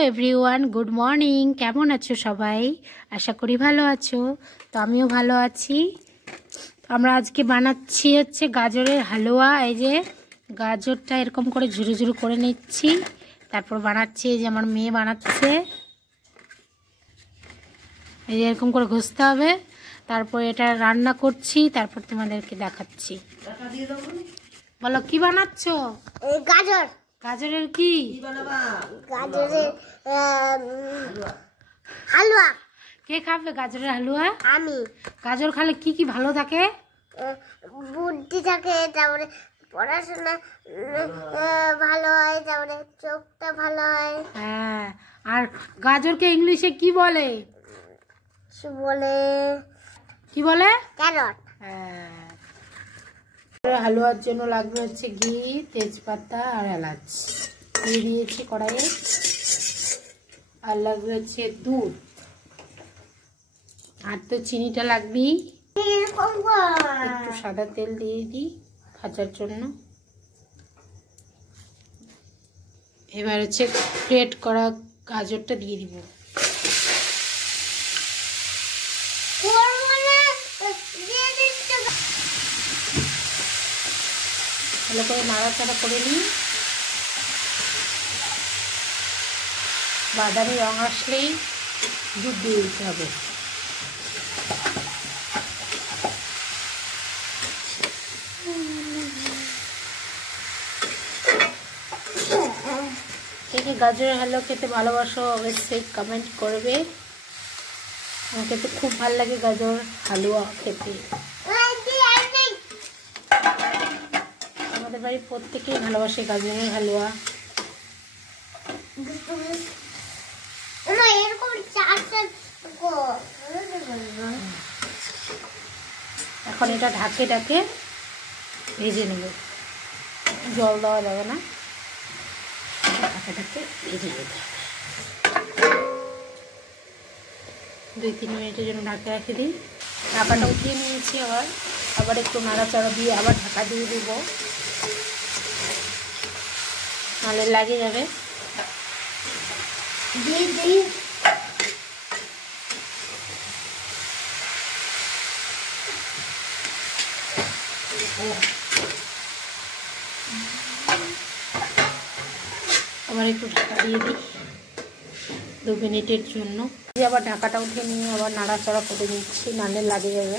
Everyone, good morning. কেমন আছো সবাই? আশা করি ভালো আছো। তো আমিও ভালো আছি। আমরা আজকে বানাচ্ছি হচ্ছে গাজরের হালুয়া। এই যে গাজরটা এরকম করে ঝুরু ঝুরু করে নিচ্ছি, তারপর বানাচ্ছি। এই যে আমার মেয়ে বানাচ্ছে, এই যে এরকম করে ঘষতে হবে। তারপর এটা রান্না করছি, তারপর তোমাদেরকে দেখাচ্ছি। বলো কি বানাচ্ছ? গাজর। গাজরের কি? গাজরের হালুয়া। কে খাবে গাজরের হালুয়া? আমি। গাজর খেলে কি কি ভালো থাকে? বুদ্ধি থাকে, তারপরে পড়াশোনা ভালো হয়, তারপরে চোখটা ভালো হয়। হ্যাঁ, আর গাজরকে ইংলিশে কি বলে? কি বলে? ক্যারট। হ্যাঁ। হালুয়ার জন্য লাগবে হচ্ছে ঘি, তেজপাতা আর এলাচ দিয়ে দিয়েছি কড়াইয়ে। আর লাগবে হচ্ছে দুধ, আর তো চিনিটা লাগবেই। একটু সাদা তেল দিয়ে দিই ভাজার জন্য। এবার হচ্ছে গ্রেট করা গাজরটা দিয়ে দিব। ভালো করে নাড়াচাড়া করে নিই। বাদামি রং আসলেই দুধ দিয়ে দিতে হবে। কে কে গাজরের হালুয়া খেতে ভালোবাসো অবশ্যই কমেন্ট করবে। আমার খেতে খুব ভালো লাগে গাজর হালুয়া খেতে। আমাদের বাড়ির প্রত্যেকেই ভালোবাসে গাজরের হালুয়া। এখন এটা ঢাকে ঢাকে ভেজে নেব, জল দেওয়া যাবে না, ঢাকে ঢাকে ভেজে নেবে। 2-3 মিনিটের জন্য ঢাকে রেখে দিই। ঢাকাটা উঠিয়ে নিয়েছি, আবার একটু নাড়াচাড়া দিয়ে আবার ঢাকা দিয়ে দেব, নাহলে লাগে যাবে। আবার একটু ঢাকা দিয়ে দিই 2 মিনিটের জন্য। আবার ঢাকাটা উঠে নিয়ে আবার নাড়াচাড়া করে নিচ্ছি, নাহলে লাগে যাবে।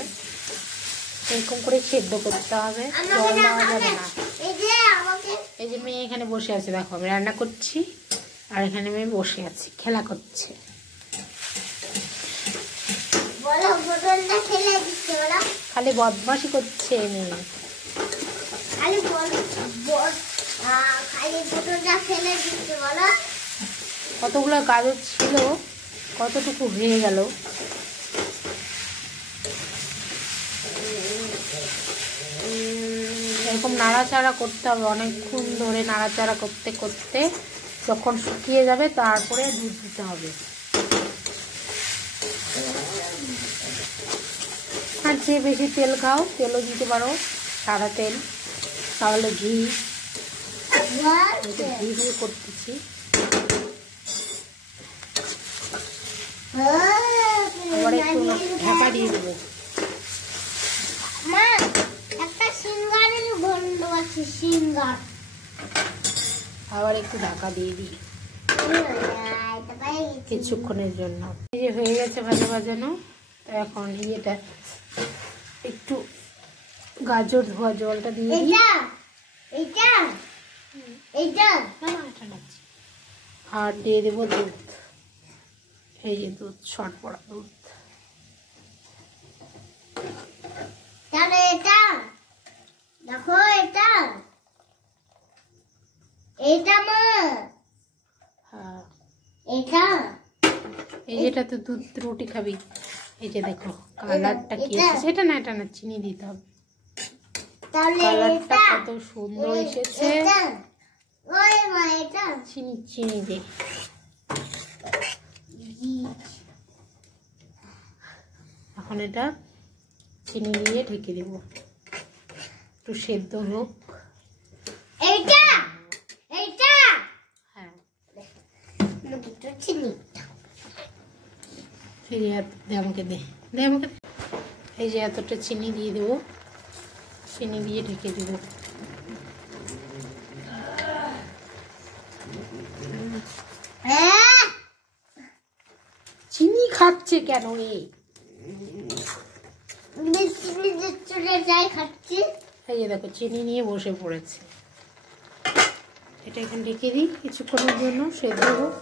এরকম করে সেদ্ধ করতে হবে, জল দেওয়া যাবে না। এই যে মেয়ে এখানে বসে আছে, দেখো আমি রান্না করছি আর এখানে মেয়ে বসে আছে, খেলা করছে। খালি বদমাশি করছে মেয়ে। কতগুলো গাজর ছিল, কতটুকু হয়ে গেল। এরকম নাড়াচাড়া করতে হবে অনেকক্ষণ ধরে, নাড়াচাড়া করতে করতে যখন শুকিয়ে যাবে তারপরে দুধ দিতে হবে। আর যে বেশি তেল খাও তেলও দিতে পারো, সাদা তেল, তাহলে ঘি দিয়ে করতেছি। আবার একটু ঢাকা দিয়ে দেবো। আবার একটু ঢাকা দিয়ে দিই কিছুক্ষণের জন্য। এই যে হয়ে গেছে ভাজা ভাজানো। এখন এটা একটু গাজর ধোয়া জলটা দিয়ে দিই, আর দিয়ে দেবো দুধ। এই যে দুধ, শর্ট পড়া দুধ। এই যেটা তো দুধ রুটি খাবি। এই যে দেখো কালারটা কি এসেছে, এটা না চিনি দিতে হবে। কালারটা কত সুন্দর এসেছে, চিনি দে। এখন এটা চিনি দিয়ে ঢেকে দেব, একটু সেদ্ধ হোক। হ্যাঁ চিনি এই যে দে আমাকে দে, দে আমাকে দে। এই যে এতটা চিনি দিয়ে দেবো, চিনি দিয়ে ঢেকে দেবো। চিনি খাচ্ছে কেন এই? চিনি চলে যাই খাচ্ছি। এই যে দেখো চিনি নিয়ে বসে পড়েছে। এটা এখানে ঢেকে দিই কিছুক্ষণের জন্য সেদ্ধ হোক।